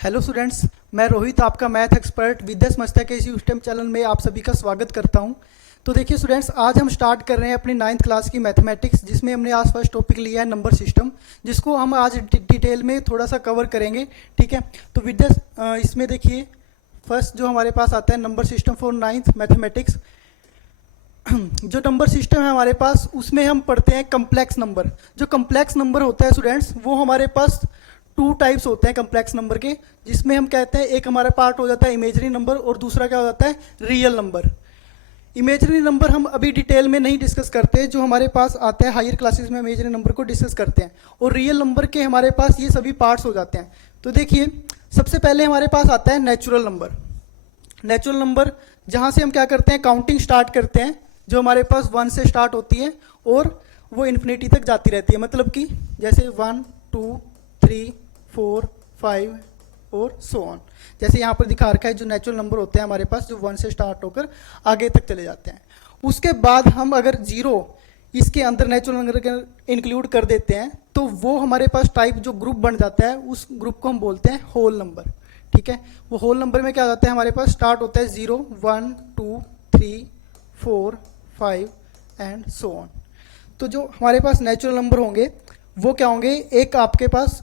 Hello students, मैं रोहित आपका math expert विद्या समस्या के इसी यूट्यूब चैनल में आप सभी का स्वागत करता हूं। तो देखिए स्टूडेंट्स, आज हम स्टार्ट कर रहे हैं अपनी 9th क्लास की मैथमेटिक्स, जिसमें हमने आज फर्स्ट टॉपिक लिया है नंबर सिस्टम, जिसको हम आज डिटेल में थोड़ा सा कवर करेंगे। ठीक है, तो विद्या इसमें देखिए फर्स्ट जो हमारे पास आता है number system for 9th mathematics. जो नंबर सिस्टम है हमारे पास, उसमें हम पढ़ते हैं कम्प्लेक्स नंबर। जो कम्प्लेक्स नंबर होता है स्टूडेंट्स, वो हमारे पास टू टाइप्स होते हैं कम्प्लेक्स नंबर के, जिसमें हम कहते हैं एक हमारा पार्ट हो जाता है इमेजरी नंबर और दूसरा क्या हो जाता है रियल नंबर। इमेजरी नंबर हम अभी डिटेल में नहीं डिस्कस करते, जो हमारे पास आता है हायर क्लासेस में इमेजरी नंबर को डिस्कस करते हैं, और रियल नंबर के हमारे पास ये सभी पार्ट्स हो जाते हैं। तो देखिए सबसे पहले हमारे पास आता है नेचुरल नंबर। नेचुरल नंबर जहाँ से हम क्या करते हैं, काउंटिंग स्टार्ट करते हैं, जो हमारे पास 1 से स्टार्ट होती है और वो इन्फिनिटी तक जाती रहती है। मतलब कि जैसे 1 2 3 4 5 और सो ऑन, जैसे यहाँ पर दिखा रखा है। जो नेचुरल नंबर होते हैं हमारे पास, जो 1 से स्टार्ट होकर आगे तक चले जाते हैं। उसके बाद हम अगर 0 इसके अंदर नेचुरल नंबर के इंक्लूड कर देते हैं, तो वो हमारे पास टाइप जो ग्रुप बन जाता है, उस ग्रुप को हम बोलते हैं होल नंबर। ठीक है, वो होल नंबर में क्या जाता है, हमारे पास स्टार्ट होता है 0 1 2 3 4 5 एंड सो ऑन। तो जो हमारे पास नेचुरल नंबर होंगे वो क्या होंगे, एक आपके पास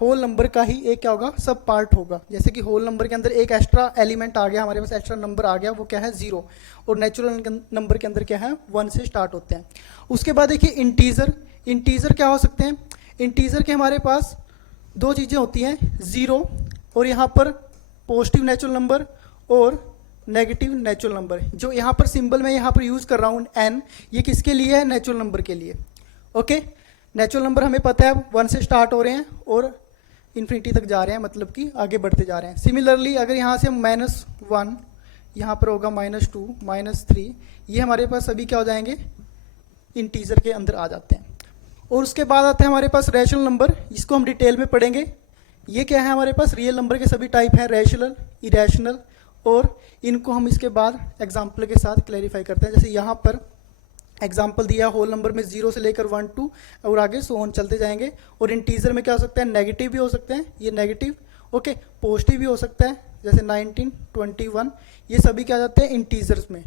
होल नंबर का ही एक क्या होगा, सब पार्ट होगा। जैसे कि होल नंबर के अंदर एक एक्स्ट्रा एलिमेंट आ गया, हमारे पास एक्स्ट्रा नंबर आ गया, वो क्या है 0, और नेचुरल नंबर के अंदर क्या है 1 से स्टार्ट होते हैं। उसके बाद देखिए इंटीजर। इंटीजर क्या हो सकते हैं, इंटीजर के हमारे पास दो चीज़ें होती हैं, 0 और यहाँ पर पॉजिटिव नेचुरल नंबर और नेगेटिव नेचुरल नंबर। जो यहाँ पर सिंबल मैं यहाँ पर यूज़ कर रहा हूँ n, ये किसके लिए है, नेचुरल नंबर के लिए। ओके, नेचुरल नंबर हमें पता है 1 से स्टार्ट हो रहे हैं और इन्फिनिटी तक जा रहे हैं, मतलब कि आगे बढ़ते जा रहे हैं। सिमिलरली अगर यहाँ से हम -1, यहाँ पर होगा -2 -3, ये हमारे पास सभी क्या हो जाएंगे, इंटीजर के अंदर आ जाते हैं। और उसके बाद आते हैं हमारे पास रैशनल नंबर, इसको हम डिटेल में पढ़ेंगे। ये क्या है, हमारे पास रियल नंबर के सभी टाइप हैं, रैशनल, इरेशनल, और इनको हम इसके बाद एग्जाम्पल के साथ क्लैरिफाई करते हैं। जैसे यहाँ पर एग्जाम्पल दिया होल नंबर में 0 से लेकर 1 2 और आगे सो ऑन चलते जाएंगे। और इंटीजर में क्या हो सकता है, नेगेटिव भी हो सकते हैं, ये नेगेटिव, ओके, पॉजिटिव भी हो सकता है, जैसे 19 21, ये सभी क्या जाते हैं इंटीजर्स में।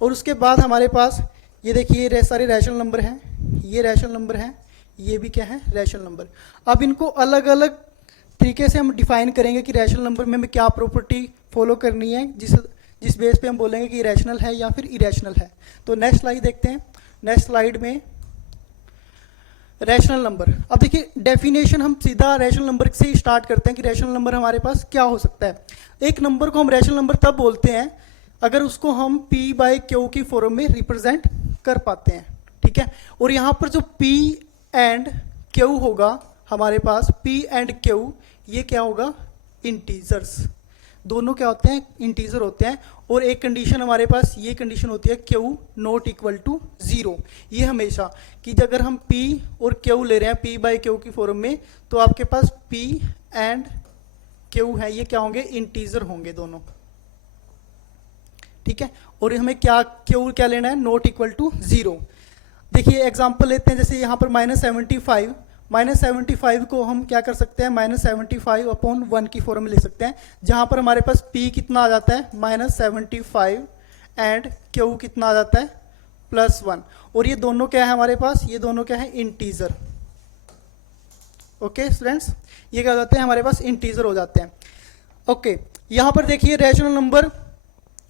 और उसके बाद हमारे पास ये देखिए ये सारे रैशनल नंबर हैं, ये रैशनल नंबर हैं, ये भी क्या है रैशनल नंबर। अब इनको अलग अलग तरीके से हम डिफाइन करेंगे कि रैशनल नंबर में हमें क्या प्रॉपर्टी फॉलो करनी है, जिस बेस पे हम बोलेंगे कि रैशनल है या फिर इरेशनल है। तो नेक्स्ट स्लाइड देखते हैं। नेक्स्ट स्लाइड में रैशनल नंबर। अब देखिए डेफिनेशन हम सीधा रैशनल नंबर से ही स्टार्ट करते हैं कि रैशनल नंबर हमारे पास क्या हो सकता है। एक नंबर को हम रैशनल नंबर तब बोलते हैं अगर उसको हम P/Q की फॉर्म में रिप्रेजेंट कर पाते हैं। ठीक है, और यहाँ पर जो P एंड Q होगा हमारे पास, P एंड Q ये क्या होगा, इंटीजर्स। दोनों क्या होते हैं, इंटीजर होते हैं। और एक कंडीशन हमारे पास ये कंडीशन होती है Q नॉट इक्वल टू 0। ये हमेशा कि अगर हम P और Q ले रहे हैं P/Q की फॉर्म में, तो आपके पास P एंड Q है, ये क्या होंगे, इंटीजर होंगे दोनों। ठीक है, और हमें क्या Q क्या लेना है, नॉट इक्वल टू 0। देखिए एग्जाम्पल लेते हैं, जैसे यहाँ पर -75, -75 को हम क्या कर सकते हैं, -75/1 की फॉर्म में ले सकते हैं, जहाँ पर हमारे पास P कितना आ जाता है -75 एंड Q कितना आ जाता है +1। और ये दोनों क्या है हमारे पास, ये दोनों क्या है इंटीजर। ओके स्टूडेंट्स, ये क्या हो जाते हैं हमारे पास, इंटीजर हो जाते हैं। ओके, यहाँ पर देखिए rational number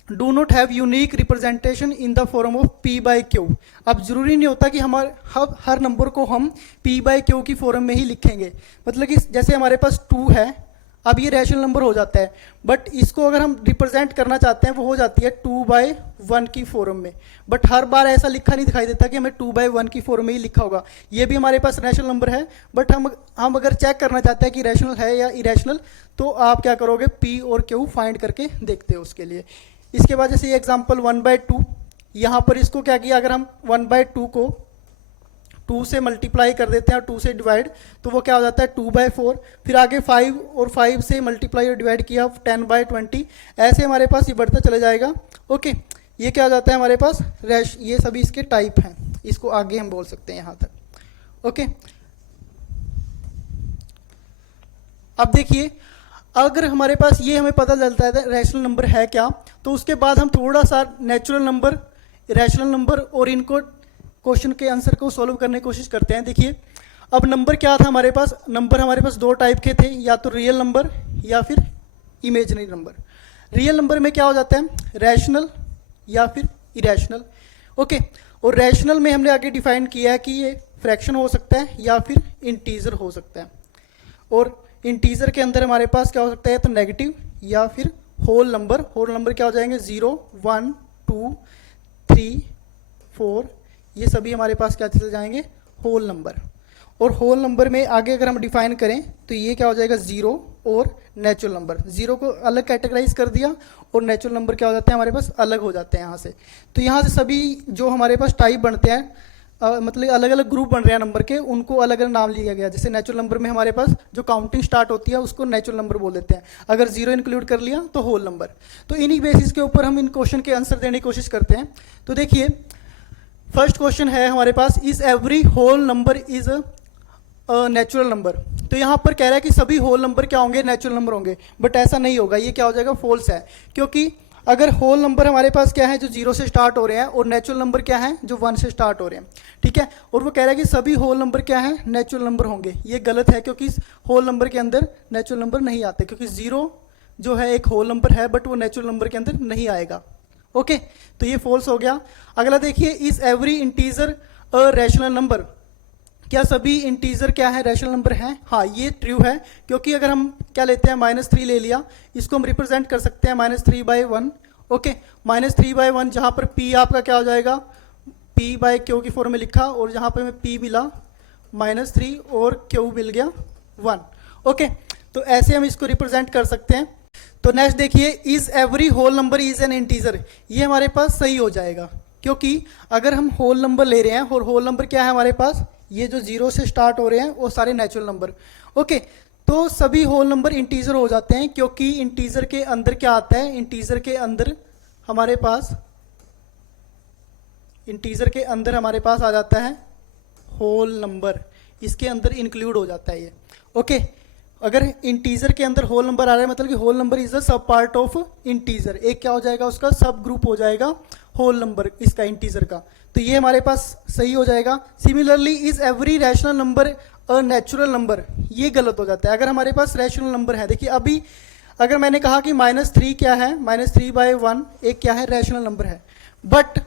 do not have unique representation in the form of P/Q। अब जरूरी नहीं होता कि हमारे हर नंबर को हम P/Q की फॉर्म में ही लिखेंगे। मतलब कि जैसे हमारे पास 2 है, अब ये रैशनल नंबर हो जाता है, बट इसको अगर हम रिप्रेजेंट करना चाहते हैं वो हो जाती है 2/1 की फॉर्म में। बट हर बार ऐसा लिखा नहीं दिखाई देता कि हमें 2/1 की फॉर्म में ही लिखा होगा। ये भी हमारे पास रैशनल नंबर है, बट हम अगर चेक करना चाहते हैं कि रैशनल है या इरेशनल, तो आप क्या करोगे, P और Q फाइंड करके देखते हो उसके लिए। इसके बाद जैसे ये एग्जाम्पल 1/2, यहाँ पर इसको क्या किया, अगर हम 1/2 को 2 से मल्टीप्लाई कर देते हैं और 2 से डिवाइड, तो वो क्या हो जाता है 2/4। फिर आगे 5 और 5 से मल्टीप्लाई और डिवाइड किया 10/20। ऐसे हमारे पास ये बढ़ता चला जाएगा। ओके, ये क्या हो जाता है हमारे पास ये सभी इसके टाइप हैं, इसको आगे हम बोल सकते हैं यहाँ तक। ओके, अब देखिए अगर हमारे पास ये हमें पता चलता है रैशनल नंबर है क्या, तो उसके बाद हम थोड़ा सा नेचुरल नंबर, रैशनल नंबर और इनको क्वेश्चन के आंसर को सॉल्व करने की कोशिश करते हैं। देखिए अब नंबर क्या था हमारे पास, नंबर हमारे पास दो टाइप के थे, या तो रियल नंबर या फिर इमेजिनरी नंबर। रियल नंबर में क्या हो जाता है, रैशनल या फिर इरेशनल। ओके, और रैशनल में हमने आगे डिफाइन किया है कि ये फ्रैक्शन हो सकता है या फिर इंटीजर हो सकता है, और इंटीजर के अंदर हमारे पास क्या हो सकता है, तो नेगेटिव या फिर होल नंबर। होल नंबर क्या हो जाएंगे, 0, 1, 2, 3, 4, ये सभी हमारे पास क्या चले जाएंगे, होल नंबर। और होल नंबर में आगे अगर हम डिफाइन करें तो ये क्या हो जाएगा, 0 और नेचुरल नंबर। 0 को अलग कैटेगराइज कर दिया और नेचुरल नंबर क्या हो जाते हैं हमारे पास, अलग हो जाते हैं यहाँ से। तो यहाँ से सभी जो हमारे पास टाइप बनते हैं, मतलब अलग अलग ग्रुप बन रहे हैं नंबर के, उनको अलग अलग नाम लिया गया। जैसे नेचुरल नंबर में हमारे पास जो काउंटिंग स्टार्ट होती है उसको नेचुरल नंबर बोल देते हैं, अगर 0 इंक्लूड कर लिया तो होल नंबर। तो इन्हीं बेसिस के ऊपर हम इन क्वेश्चन के आंसर देने की कोशिश करते हैं। तो देखिए फर्स्ट क्वेश्चन है हमारे पास, is every whole number is natural number. तो यहाँ पर कह रहा है कि सभी होल नंबर क्या होंगे, नेचुरल नंबर होंगे, बट ऐसा नहीं होगा, ये क्या हो जाएगा, फॉल्स है। क्योंकि अगर होल नंबर हमारे पास क्या है, जो 0 से स्टार्ट हो रहे हैं, और नेचुरल नंबर क्या है, जो 1 से स्टार्ट हो रहे हैं, ठीक है। और वो कह रहा है कि सभी होल नंबर क्या है, नेचुरल नंबर होंगे। ये गलत है, क्योंकि होल नंबर के अंदर नेचुरल नंबर नहीं आते, क्योंकि 0 जो है एक होल नंबर है, बट वो नेचुरल नंबर के अंदर नहीं आएगा। ओके, तो ये फॉल्स हो गया। अगला देखिए, is every integer a rational number. क्या सभी इंटीजर क्या है, रैशनल नंबर हैं? हाँ, ये ट्रू है, क्योंकि अगर हम क्या लेते हैं, -3 ले लिया, इसको हम रिप्रेजेंट कर सकते हैं -3/1। ओके, -3/1, जहाँ पर p आपका क्या हो जाएगा, p/q की फॉर्म में लिखा, और जहाँ पर हमें p मिला -3 और q मिल गया 1। ओके, तो ऐसे हम इसको रिप्रेजेंट कर सकते हैं। तो नेक्स्ट देखिए, is every whole number is an integer. ये हमारे पास सही हो जाएगा, क्योंकि अगर हम होल नंबर ले रहे हैं, और होल नंबर क्या है हमारे पास, ये जो 0 से स्टार्ट हो रहे हैं वो सारे नेचुरल नंबर। ओके, तो सभी होल नंबर इंटीजर हो जाते हैं, क्योंकि इंटीजर के अंदर क्या आता है, इंटीजर के अंदर हमारे पास आ जाता है होल नंबर, इसके अंदर इंक्लूड हो जाता है ये। ओके, अगर इंटीजर के अंदर होल नंबर आ रहा है, मतलब कि whole number is the sub part of integer, एक क्या हो जाएगा, उसका सब ग्रुप हो जाएगा होल नंबर इसका, इंटीजर का। तो ये हमारे पास सही हो जाएगा। Similarly, is every rational number a natural number, ये गलत हो जाता है। अगर हमारे पास रैशनल नंबर है, देखिए अभी अगर मैंने कहा कि -3 क्या है, -3/1 एक क्या है, रैशनल नंबर है, बट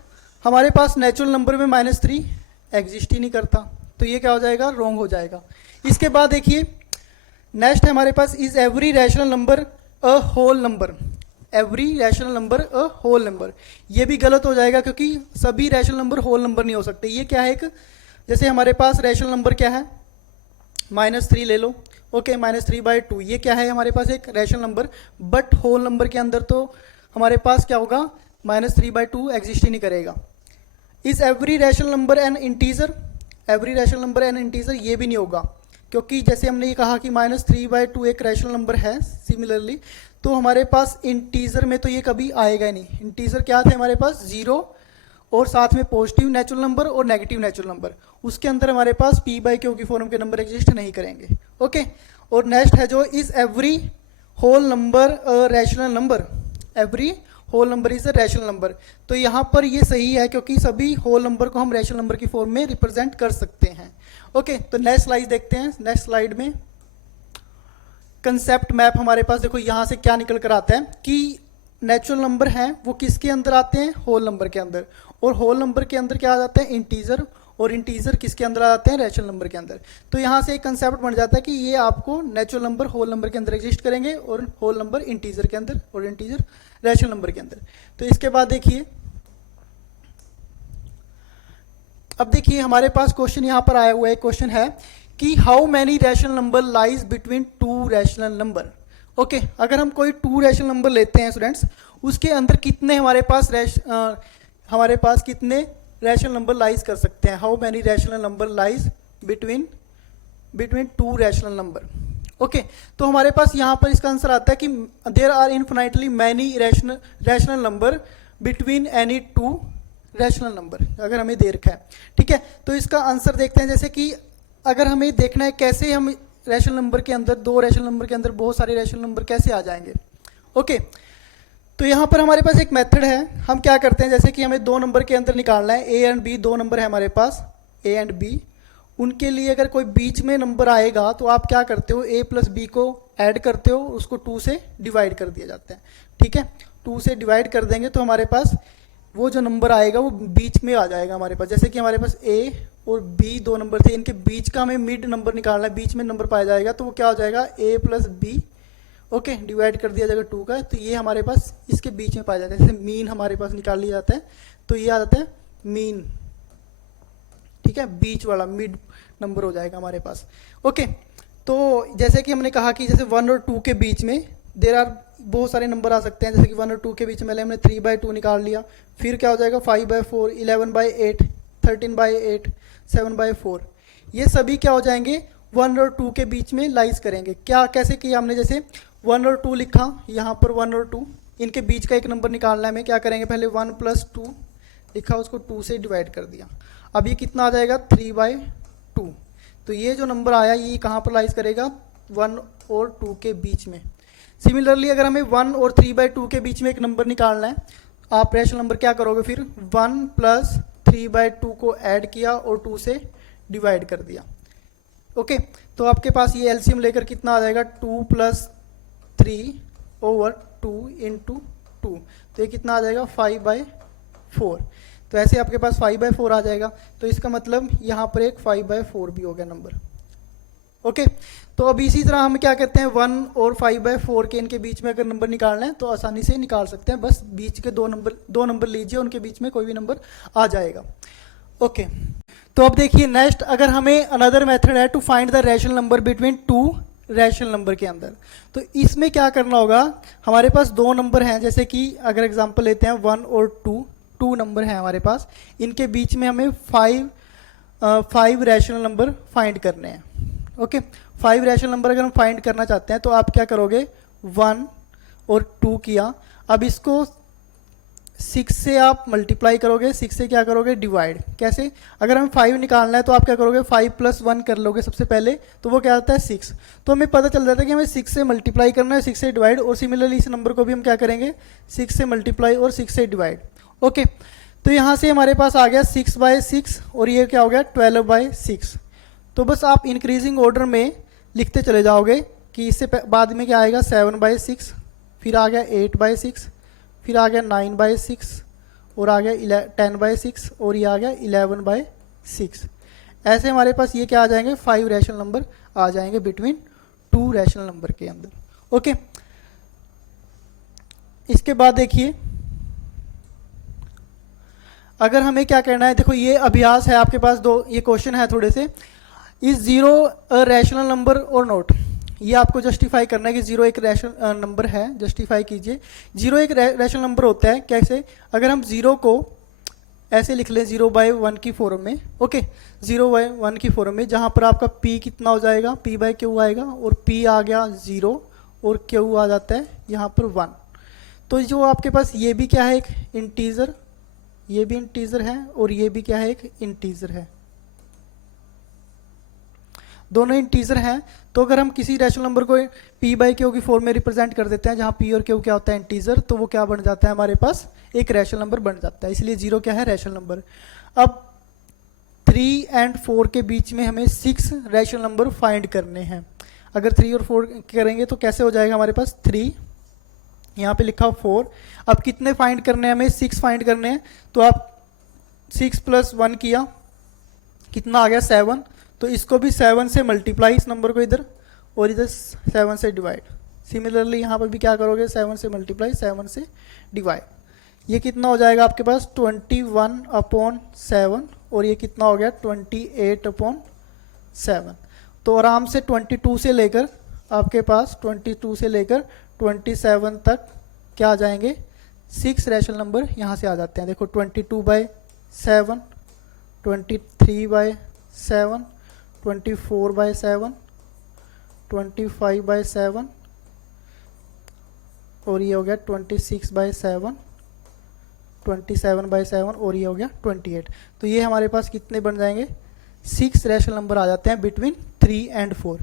हमारे पास नेचुरल नंबर में -3 एग्जिस्ट ही नहीं करता, तो ये क्या हो जाएगा, रॉन्ग हो जाएगा। इसके बाद देखिए नेक्स्ट है हमारे पास, is every rational number a whole number. Every rational number a whole number, ये भी गलत हो जाएगा, क्योंकि सभी रैशनल नंबर होल नंबर नहीं हो सकते। ये क्या है, एक जैसे हमारे पास रैशनल नंबर क्या है, -3 ले लो। ओके, -3/2 ये क्या है हमारे पास, एक rational number, but whole number के अंदर तो हमारे पास क्या होगा, -3/2 एग्जिस्ट ही नहीं करेगा। Is every rational number N integer. Every rational number N integer, ये भी नहीं होगा, क्योंकि जैसे हमने ये कहा कि -3/2 एक रैशनल नंबर है। सिमिलरली, तो हमारे पास इंटीजर में तो ये कभी आएगा ही नहीं। इंटीजर क्या थे हमारे पास, 0 और साथ में पॉजिटिव नेचुरल नंबर और नेगेटिव नेचुरल नंबर, उसके अंदर हमारे पास p/q की फॉर्म के नंबर एग्जिस्ट नहीं करेंगे। ओके, और नेक्स्ट है जो, is every whole number a rational number. Every whole number is a rational number, तो यहाँ पर ये सही है, क्योंकि सभी होल नंबर को हम रैशनल नंबर की फॉर्म में रिप्रेजेंट कर सकते हैं। ओके, तो नेक्स्ट स्लाइड देखते हैं। नेक्स्ट स्लाइड में कंसेप्ट मैप हमारे पास, देखो यहाँ से क्या निकल कर आता है कि नेचुरल नंबर हैं वो किसके अंदर आते हैं, होल नंबर के अंदर, और होल नंबर के अंदर क्या आ जाते हैं, इंटीजर, और इंटीजर किसके अंदर आ जाते हैं, रैशनल नंबर के अंदर। तो यहाँ से एक कंसेप्ट बन जाता है कि ये आपको नेचुरल नंबर होल नंबर के अंदर एग्जिस्ट करेंगे, और होल नंबर इंटीजर के अंदर, और इंटीजर रैशनल नंबर के अंदर। तो इसके बाद देखिए, अब देखिए हमारे पास क्वेश्चन यहाँ पर आया हुआ है, क्वेश्चन है कि how many rational number lies between 2 rational number. Okay, अगर हम कोई 2 रैशनल नंबर लेते हैं स्टूडेंट्स, उसके अंदर कितने हमारे पास कितने रैशनल नंबर लाइज कर सकते हैं, how many rational number lies between 2 rational number. Okay, तो हमारे पास यहाँ पर इसका आंसर आता है कि there are infinitely many rational number between any 2 rational number, अगर हमें दे रखा है, ठीक है। तो इसका आंसर देखते हैं, जैसे कि अगर हमें देखना है कैसे हम रैशनल नंबर के अंदर, दो रैशनल नंबर के अंदर बहुत सारे रैशनल नंबर कैसे आ जाएंगे। ओके, तो यहाँ पर हमारे पास एक मेथड है। हम क्या करते हैं, जैसे कि हमें दो नंबर के अंदर निकालना है, ए एंड बी, दो नंबर है हमारे पास ए एंड बी। उनके लिए अगर कोई बीच में नंबर आएगा तो आप क्या करते हो, ए प्लस बी को ऐड करते हो, उसको 2 से डिवाइड कर दिया जाता है। ठीक है, 2 से डिवाइड कर देंगे तो हमारे पास वो जो नंबर आएगा वो बीच में आ जाएगा हमारे पास। जैसे कि हमारे पास ए और बी दो नंबर थे, इनके बीच का हमें मिड नंबर निकालना है, बीच में नंबर पाया जाएगा तो वो क्या हो जाएगा, ए प्लस बी। ओके, डिवाइड कर दिया जाएगा 2 का, तो ये हमारे पास इसके बीच में पाया जाता है। जैसे मीन हमारे पास निकाल लिया जाता है तो ये आ जाता है मीन। ठीक है, बीच वाला मिड नंबर हो जाएगा हमारे पास। ओके, तो जैसे कि हमने कहा कि जैसे 1 और 2 के बीच में देर आर बहुत सारे नंबर आ सकते हैं। जैसे कि 1 और 2 के बीच में हमने 3/2 निकाल लिया, फिर क्या हो जाएगा 5/4, 11/8, 13/8, 7/4। ये सभी क्या हो जाएंगे, 1 और 2 के बीच में लाइज करेंगे। क्या कैसे किया हमने, जैसे 1 और 2 लिखा, यहाँ पर 1 और 2, इनके बीच का एक नंबर निकालना है हमें। क्या करेंगे, पहले 1 + 2 लिखा, उसको 2 से डिवाइड कर दिया। अब ये कितना आ जाएगा, 3/2। तो ये जो नंबर आया ये कहाँ पर लाइज करेगा, 1 और 2 के बीच में। सिमिलरली अगर हमें 1 और 3/2 के बीच में एक नंबर निकालना है, आप रैशनल नंबर क्या करोगे, फिर 1 + 3/2 को ऐड किया और 2 से डिवाइड कर दिया। ओके, तो आपके पास ये एलसीएम लेकर कितना आ जाएगा, 2 + 3/2 × 2, तो ये कितना आ जाएगा 5/4। तो ऐसे आपके पास 5/4 आ जाएगा। तो इसका मतलब यहाँ पर एक 5/4 भी हो गया नंबर। ओके, तो अब इसी तरह हम क्या करते हैं, 1 और 5/4 के इनके बीच में अगर नंबर निकालना है तो आसानी से निकाल सकते हैं। बस बीच के दो नंबर लीजिए, उनके बीच में कोई भी नंबर आ जाएगा। ओके, तो अब देखिए नेक्स्ट, अगर हमें अनदर मेथड है to find the rational number between two rational number के अंदर। तो इसमें क्या करना होगा, हमारे पास दो नंबर हैं, जैसे कि अगर एग्जांपल लेते हैं 1 और 2 नंबर हैं हमारे पास, इनके बीच में हमें 5 रैशनल नंबर फाइंड करने हैं। ओके, 5 रैशनल नंबर अगर हम फाइंड करना चाहते हैं तो आप क्या करोगे, 1 और 2 किया, अब इसको 6 से आप मल्टीप्लाई करोगे, 6 से क्या करोगे, डिवाइड। कैसे, अगर हमें 5 निकालना है तो आप क्या करोगे, 5 + 1 कर लोगे सबसे पहले, तो वो क्या आता है 6। तो हमें पता चल जाता है कि हमें 6 से मल्टीप्लाई करना है, 6 से डिवाइड, और सिमिलरली इस नंबर को भी हम क्या करेंगे, 6 से मल्टीप्लाई और 6 से डिवाइड। ओके, तो यहाँ से हमारे पास आ गया 6/6 और ये क्या हो गया 12/6। तो बस आप इंक्रीजिंग ऑर्डर में लिखते चले जाओगे कि इससे बाद में क्या आएगा 7/6, फिर आ गया 8/6, फिर आ गया 9/6 और आ गया 10/6 और ये आ गया 11/6। ऐसे हमारे पास ये क्या आ जाएंगे, 5 रैशनल नंबर आ जाएंगे बिटवीन 2 रैशनल नंबर के अंदर। ओके, इसके बाद देखिए अगर हमें क्या करना है, देखो ये अभ्यास है आपके पास, ये क्वेश्चन है थोड़े से। इज 0 अ रैशनल नंबर और नॉट, ये आपको जस्टिफाई करना है कि 0 एक रैशनल नंबर है, जस्टिफाई कीजिए। 0 एक रैशनल नंबर होता है कैसे, अगर हम 0 को ऐसे लिख लें 0/1 की फॉर्म में। ओके, 0/1 की फॉर्म में, जहाँ पर आपका p कितना हो जाएगा, p/q आएगा, और p आ गया 0 और q आ जाता है यहाँ पर 1। तो जो आपके पास ये भी क्या है, एक इंटीजर, ये भी इंटीजर है और ये भी क्या है, एक इंटीजर है, दोनों इंटीजर हैं। तो अगर हम किसी रैशनल नंबर को p/q की फॉर्म में रिप्रेजेंट कर देते हैं, जहां p और q क्या होता है इंटीजर, तो वो क्या बन जाता है, हमारे पास एक रैशनल नंबर बन जाता है। इसलिए 0 क्या है, रैशनल नंबर। अब 3 और 4 के बीच में हमें 6 रैशनल नंबर फाइंड करने हैं। अगर 3 और 4 करेंगे तो कैसे हो जाएगा, हमारे पास 3, यहाँ पे लिखा 4। अब कितने फाइंड करने हैं हमें, 6 फाइंड करने हैं। तो आप 6 + 1 किया, कितना आ गया 7। तो इसको भी 7 से मल्टीप्लाई, इस नंबर को इधर, और इधर 7 से डिवाइड। सिमिलरली यहाँ पर भी क्या करोगे, 7 से मल्टीप्लाई, 7 से डिवाइड। ये कितना हो जाएगा आपके पास 21/7, और ये कितना हो गया 28/7। तो आराम से 22 से लेकर आपके पास 22 से लेकर 27 तक क्या आ जाएंगे, 6 रैशनल नंबर यहाँ से आ जाते हैं। देखो 22/7, 23/7, 24/7, 25/7, और ये हो गया 26/7, 27/7, और ये हो गया 28। तो ये हमारे पास कितने बन जाएंगे, 6 रैशनल नंबर आ जाते हैं बिटवीन 3 और 4।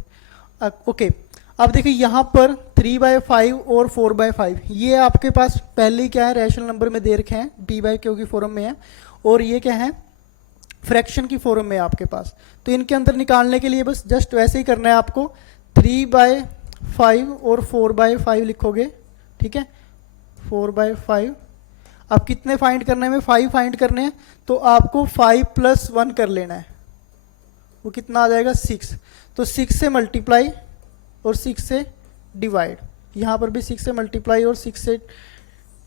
ओके, अब देखिए यहाँ पर 3/5 और 4/5 ये आपके पास पहले ही क्या है, रैशनल नंबर में दे रखे हैं, p/q की फॉर्म में है, और ये क्या है, फ्रैक्शन की फॉर्म में है आपके पास। तो इनके अंदर निकालने के लिए बस जस्ट वैसे ही करना है आपको, 3/5 और 4/5 लिखोगे, ठीक है, 4/5। अब कितने फाइंड करने में, 5 फाइंड करने हैं, तो आपको 5 + 1 कर लेना है, वो कितना आ जाएगा, 6। तो 6 से मल्टीप्लाई और 6 से डिवाइड, यहाँ पर भी 6 से मल्टीप्लाई और 6 से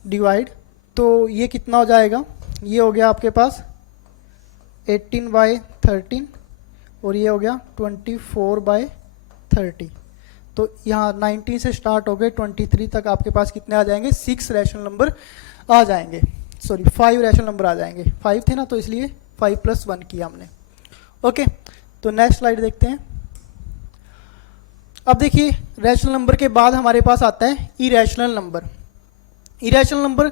डिवाइड, तो ये कितना हो जाएगा, ये हो गया आपके पास 18/13 और ये हो गया 24/30। तो यहाँ 19 से स्टार्ट हो गए 23 तक आपके पास कितने आ जाएंगे, 6 रैशनल नंबर आ जाएंगे, सॉरी 5 रैशनल नंबर आ जाएंगे, 5 थे ना तो इसलिए 5 + 1 किया हमने। ओके, तो नेक्स्ट स्लाइड देखते हैं। अब देखिए रैशनल नंबर के बाद हमारे पास आता है इरेशनल नंबर। इरेशनल नंबर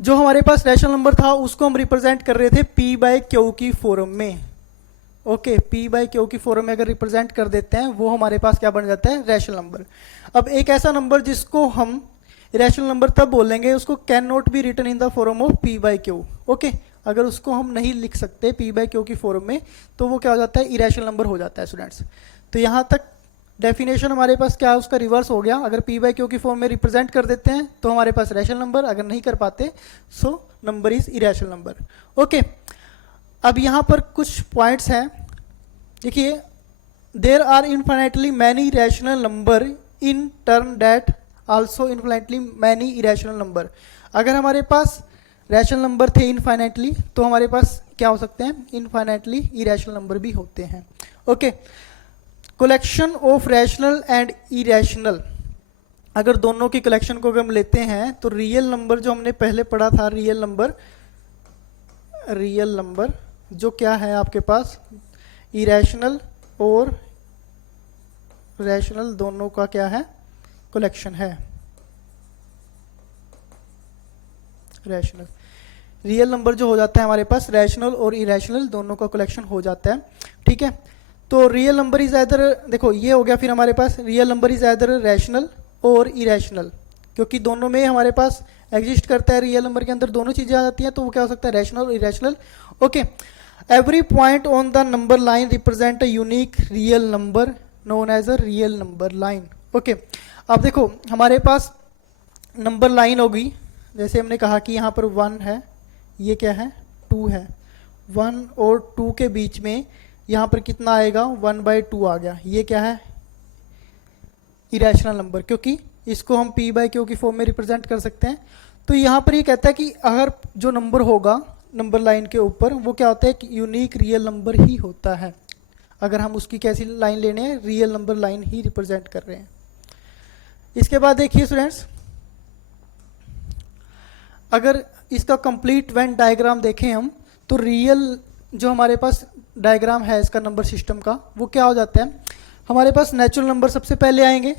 जो हमारे पास रैशनल नंबर था उसको हम रिप्रेजेंट कर रहे थे p/q की फॉर्म में। ओके, p/q की फॉर्म में अगर रिप्रेजेंट कर देते हैं वो हमारे पास क्या बन जाता है, रैशनल नंबर। अब एक ऐसा नंबर जिसको हम रैशनल नंबर तब बोलेंगे, उसको can not be written in the form of p/q। Okay, अगर उसको हम नहीं लिख सकते p/q की फॉर्म में तो वो क्या हो जाता है, इरेशनल नंबर हो जाता है स्टूडेंट्स। तो यहाँ तक डेफिनेशन हमारे पास क्या है, उसका रिवर्स हो गया। अगर p/q की फॉर्म में रिप्रेजेंट कर देते हैं तो हमारे पास रैशनल नंबर, अगर नहीं कर पाते so number is irrational number. Okay, अब यहाँ पर कुछ पॉइंट्स हैं, देखिए, there are infinitely many rational number in turn that also infinitely many irrational number. अगर हमारे पास रैशनल नंबर थे इनफाइनाइटली तो हमारे पास क्या हो सकते हैं, इनफाइनाइटली इरेशनल नंबर भी होते हैं। Okay, collection of rational and irrational, अगर दोनों की कलेक्शन को अगर हम लेते हैं तो रियल नंबर जो हमने पहले पढ़ा था, रियल नंबर जो क्या है आपके पास, इरेशनल और रैशनल दोनों का क्या है, कलेक्शन है। रैशनल रियल नंबर जो हो जाता है हमारे पास, रैशनल और इरेशनल दोनों का कलेक्शन हो जाता है, ठीक है। तो रियल नंबर इज आइदर, देखो ये हो गया, फिर हमारे पास real number is either rational और इरेशनल, क्योंकि दोनों में हमारे पास एग्जिस्ट करता है, रियल नंबर के अंदर दोनों चीजें आ जाती हैं, तो वो क्या हो सकता है, रैशनल और irrational. Okay, every point on the number line represent a unique real number known as a real number line. Okay, अब देखो हमारे पास नंबर लाइन होगी, जैसे हमने कहा कि यहाँ पर 1 है, ये क्या है, 2 है, 1 और 2 के बीच में यहाँ पर कितना आएगा, 1/2 आ गया, ये क्या है, इरेशनल नंबर, क्योंकि इसको हम p/q की फॉर्म में रिप्रेजेंट कर सकते हैं। तो यहाँ पर ये कहता है कि अगर जो नंबर होगा नंबर लाइन के ऊपर वो क्या होता है, कि यूनिक रियल नंबर ही होता है। अगर हम उसकी कैसी लाइन लेने हैं, रियल नंबर लाइन ही रिप्रेजेंट कर रहे हैं। इसके बाद देखिए स्टूडेंट्स, अगर इसका कंप्लीट वेन डायग्राम देखें हम, तो रियल जो हमारे पास डायग्राम है इसका नंबर सिस्टम का, वो क्या हो जाता है, हमारे पास नेचुरल नंबर सबसे पहले आएंगे,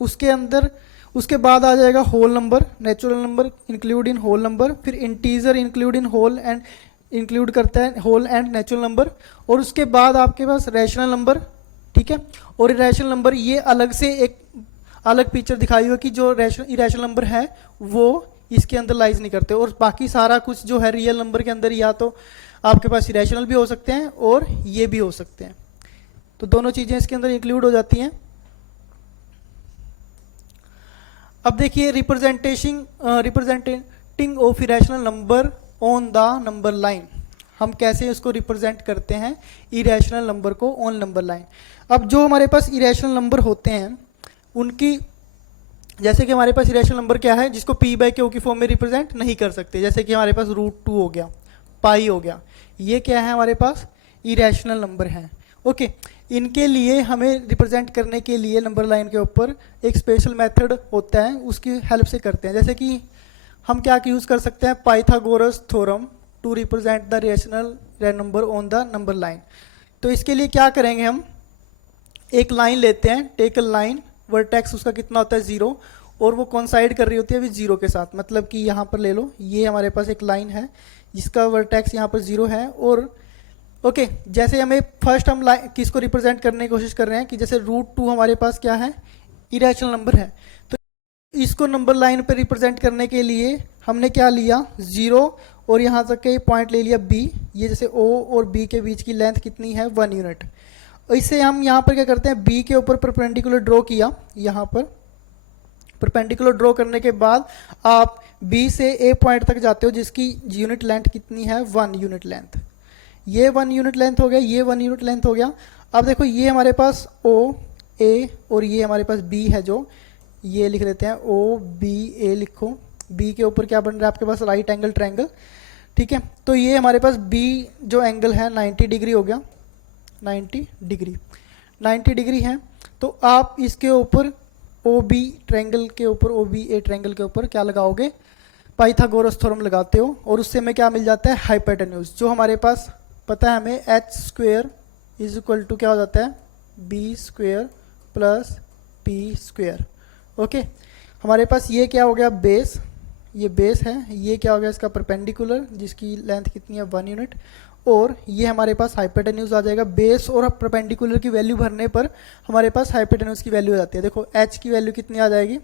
उसके अंदर उसके बाद आ जाएगा whole number, natural number include in whole number, फिर integer include in whole and include करता है होल एंड नेचुरल नंबर, और उसके बाद आपके पास रैशनल नंबर, ठीक है। और इरेशनल नंबर ये अलग से एक अलग पिक्चर दिखाई हुई कि जो इरेशनल नंबर है वो इसके अंदर लाइज नहीं करते, और बाकी सारा कुछ जो है रियल नंबर के अंदर या तो आपके पास इरेशनल भी हो सकते हैं और ये भी हो सकते हैं, तो दोनों चीजें इसके अंदर इंक्लूड हो जाती हैं। अब देखिए representing of irrational number on the number line, हम कैसे इसको रिप्रेजेंट करते हैं इरेशनल नंबर को ऑन नंबर लाइन। अब जो हमारे पास इरेशनल नंबर होते हैं उनकी, जैसे कि हमारे पास इरेशनल नंबर क्या है जिसको p/q की फॉर्म में रिप्रेजेंट नहीं कर सकते, जैसे कि हमारे पास √2 हो गया, पाई हो गया, ये क्या है हमारे पास इरेशनल नंबर हैं। ओके, इनके लिए हमें रिप्रेजेंट करने के लिए नंबर लाइन के ऊपर एक स्पेशल मेथड होता है, उसकी हेल्प से करते हैं। जैसे कि हम क्या यूज़ कर सकते हैं, Pythagoras theorem to represent the rational number on the number line. तो इसके लिए क्या करेंगे, हम एक लाइन लेते हैं, टेक अ लाइन, वर्टेक्स उसका कितना होता है 0, और वो कोइंसाइड कर रही होती है अभी 0 के साथ, मतलब कि यहाँ पर ले लो, ये हमारे पास एक लाइन है जिसका वर्टेक्स यहाँ पर 0 है, और ओके जैसे हमें फर्स्ट हम किसको रिप्रेजेंट करने की कोशिश कर रहे हैं कि जैसे √2 हमारे पास क्या है, इरेशनल नंबर है, तो इसको नंबर लाइन पर रिप्रेजेंट करने के लिए हमने क्या लिया, 0 और यहाँ तक के पॉइंट ले लिया b। ये जैसे o और b के बीच की लेंथ कितनी है, 1 यूनिट। इससे हम यहाँ पर क्या करते हैं, b के ऊपर परपेंडिकुलर ड्रॉ किया, यहाँ पर परपेंडिकुलर ड्रॉ करने के बाद आप b से a पॉइंट तक जाते हो जिसकी यूनिट लेंथ कितनी है, 1 यूनिट लेंथ। ये 1 यूनिट लेंथ हो गया, ये 1 यूनिट लेंथ हो गया। अब देखो ये हमारे पास o a और ये हमारे पास b है, जो ये लिख लेते हैं o b a लिखो। b के ऊपर क्या बन रहा है आपके पास, राइट एंगल ट्रायंगल, ठीक है। तो ये हमारे पास b जो एंगल है 90 डिग्री हो गया, 90 डिग्री, 90 डिग्री है। तो आप इसके ऊपर ओ बी ट्रायंगल के ऊपर, ओ बी ए ट्रायंगल के ऊपर क्या लगाओगे, पाइथागोरस थ्योरम लगाते हो और उससे हमें क्या मिल जाता है, हाइपोटेन्यूज। जो हमारे पास पता है हमें h square is equal to क्या हो जाता है, b square plus p square. Okay हमारे पास ये क्या हो गया, बेस, ये बेस है, ये क्या हो गया इसका परपेंडिकुलर जिसकी लेंथ कितनी है, 1 यूनिट, और ये हमारे पास हाइपोटेन्यूज आ जाएगा। बेस और परपेंडिकुलर की वैल्यू भरने पर हमारे पास हाइपोटेन्यूज की वैल्यू आ जाती है। देखो h की वैल्यू कितनी आ जाएगी,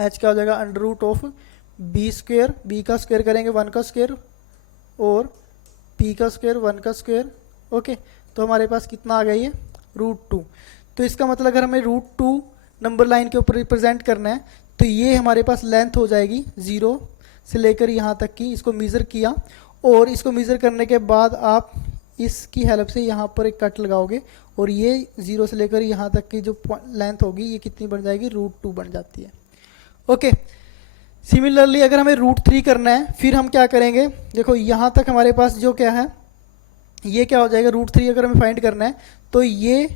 h क्या हो जाएगा, √ऑफ b स्क्वेयर, b का स्क्वेयर करेंगे 1 का स्क्वेयर और p का स्क्वेयर 1 का स्क्वेयर। ओके तो हमारे पास कितना आ गया ये, √2। तो इसका मतलब अगर हमें √2 नंबर लाइन के ऊपर रिप्रेजेंट करना है तो ये हमारे पास लेंथ हो जाएगी 0 से लेकर यहाँ तक की। इसको मेज़र किया और इसको मेज़र करने के बाद आप इसकी हेल्प से यहाँ पर एक कट लगाओगे और ये 0 से लेकर यहाँ तक की जो लेंथ होगी ये कितनी बन जाएगी, √2 बन जाती है। ओके सिमिलरली अगर हमें √3 करना है फिर हम क्या करेंगे, देखो यहाँ तक हमारे पास जो क्या है, ये क्या हो जाएगा, √3 अगर हमें फाइंड करना है तो ये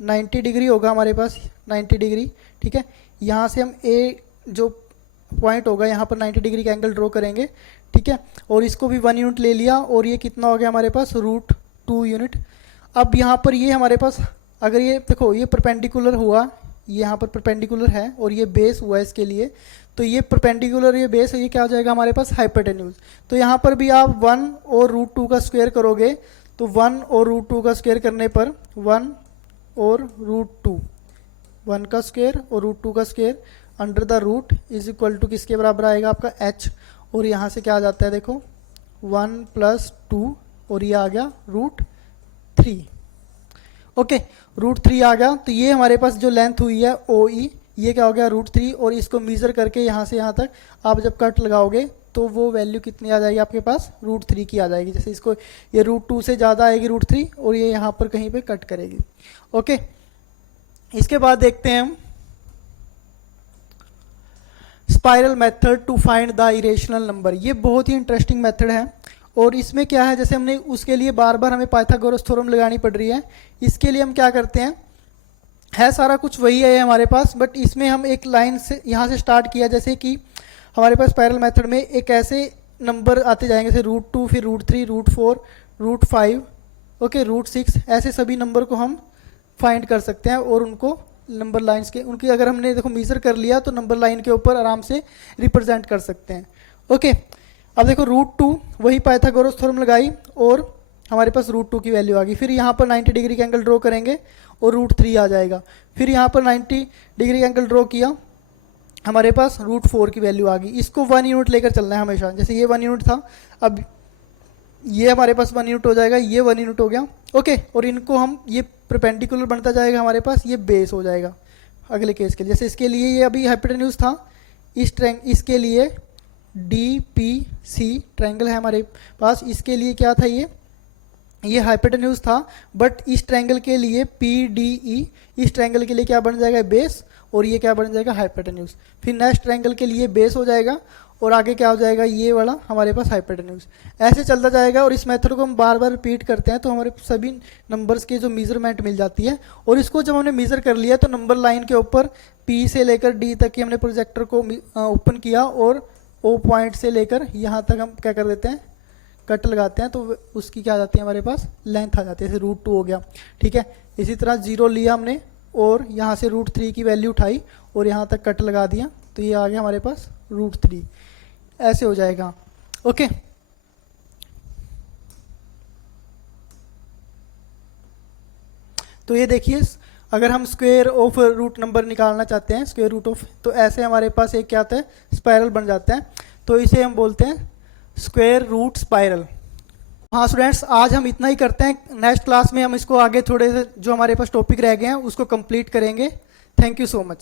90 डिग्री होगा हमारे पास, 90 डिग्री, ठीक है। यहाँ से हम a जो पॉइंट होगा यहाँ पर 90 डिग्री का एंगल ड्रॉ करेंगे, ठीक है, और इसको भी 1 यूनिट ले लिया और ये कितना हो गया हमारे पास, √2 यूनिट। अब यहाँ पर ये हमारे पास अगर ये देखो ये परपेंडिकुलर हुआ, ये यहाँ पर परपेंडिकुलर है और ये बेस हुआ इसके लिए, तो ये परपेंडिकुलर ये बेस है, ये क्या हो जाएगा हमारे पास, हाइपोटेन्यूज। तो यहाँ पर भी आप 1 और √2 का स्क्वायर करोगे तो 1 और √2 का स्क्वायर करने पर 1 और √2, 1 का स्क्वायर और √2 का square under the root is equal to किसके बराबर आएगा आपका h, और यहाँ से क्या आ जाता है देखो 1 + 2 और ये आ गया √3। ओके √3 आ गया। तो ये हमारे पास जो लेंथ हुई है OE ये क्या हो गया, √3, और इसको मेज़र करके यहाँ से यहाँ तक आप जब कट लगाओगे तो वो वैल्यू कितनी आ जाएगी आपके पास, √3 की आ जाएगी। जैसे इसको ये √2 से ज़्यादा आएगी √3 और ये यहाँ पर कहीं पे कट करेगी। ओके इसके बाद देखते हैं हम spiral method to find the irrational number. ये बहुत ही इंटरेस्टिंग मेथड है और इसमें क्या है, जैसे हमने उसके लिए बार बार हमें पाइथागोरस थ्योरम लगानी पड़ रही है। इसके लिए हम क्या करते हैं, है सारा कुछ वही है हमारे पास, बट इसमें हम एक लाइन से यहाँ से स्टार्ट किया, जैसे कि हमारे पास स्पाइरल मेथड में एक ऐसे नंबर आते जाएंगे जैसे √2, फिर √3, √4, √5, ओके √6, ऐसे सभी नंबर को हम फाइंड कर सकते हैं और उनको नंबर लाइंस के उनकी अगर हमने देखो मेज़र कर लिया तो नंबर लाइन के ऊपर आराम से रिप्रेजेंट कर सकते हैं। ओके अब देखो √2 वही पाइथागोरस थ्योरम लगाई और हमारे पास √2 की वैल्यू आ गई। फिर यहाँ पर 90 डिग्री का एंगल ड्रॉ करेंगे और √3 आ जाएगा। फिर यहाँ पर 90 डिग्री का एंगल ड्रॉ किया, हमारे पास √4 की वैल्यू आ गई। इसको 1 यूनिट लेकर चलना है हमेशा, जैसे ये 1 यूनिट था, अब ये हमारे पास 1 यूनिट हो जाएगा, ये 1 यूनिट हो गया। ओके और इनको हम ये परपेंडिकुलर बनता जाएगा हमारे पास, ये बेस हो जाएगा अगले केस के लिए। जैसे इसके लिए ये अभी हाइपोटेन्यूज था, इसके लिए DPC ट्रायंगल है हमारे पास, इसके लिए क्या था, ये हाइपोटेन्यूज था, बट इस ट्रायंगल के लिए PDE, इस ट्रायंगल के लिए क्या बन जाएगा, बेस, और ये क्या बन जाएगा, हाइपोटेन्यूज। फिर नेक्स्ट ट्रायंगल के लिए बेस हो जाएगा और आगे क्या हो जाएगा, ये वाला हमारे पास हाइपोटेन्यूज। ऐसे चलता जाएगा और इस मेथड को हम बार बार रिपीट करते हैं तो हमारे सभी नंबर्स के जो मेजरमेंट मिल जाती है। और इसको जब हमने मेज़र कर लिया तो नंबर लाइन के ऊपर P से लेकर D तक की हमने प्रोजेक्टर को ओपन किया और O पॉइंट से लेकर यहाँ तक हम क्या कर देते हैं, कट लगाते हैं, तो उसकी क्या आ जाती है हमारे पास, लेंथ आ जाती है। जैसे √2 हो गया, ठीक है। इसी तरह 0 लिया हमने और यहाँ से √3 की वैल्यू उठाई और यहाँ तक कट लगा दिया, तो ये आ गया हमारे पास √3, ऐसे हो जाएगा। ओके तो ये देखिए, अगर हम स्क्वायर ऑफ रूट नंबर निकालना चाहते हैं, स्क्वायर रूट ऑफ, तो ऐसे हमारे पास एक क्या आता है, स्पाइरल बन जाता है। तो इसे हम बोलते हैं स्क्वायर रूट स्पाइरल। हाँ स्टूडेंट्स, आज हम इतना ही करते हैं। नेक्स्ट क्लास में हम इसको आगे थोड़े से जो हमारे पास टॉपिक रह गए हैं उसको कंप्लीट करेंगे। Thank you so much.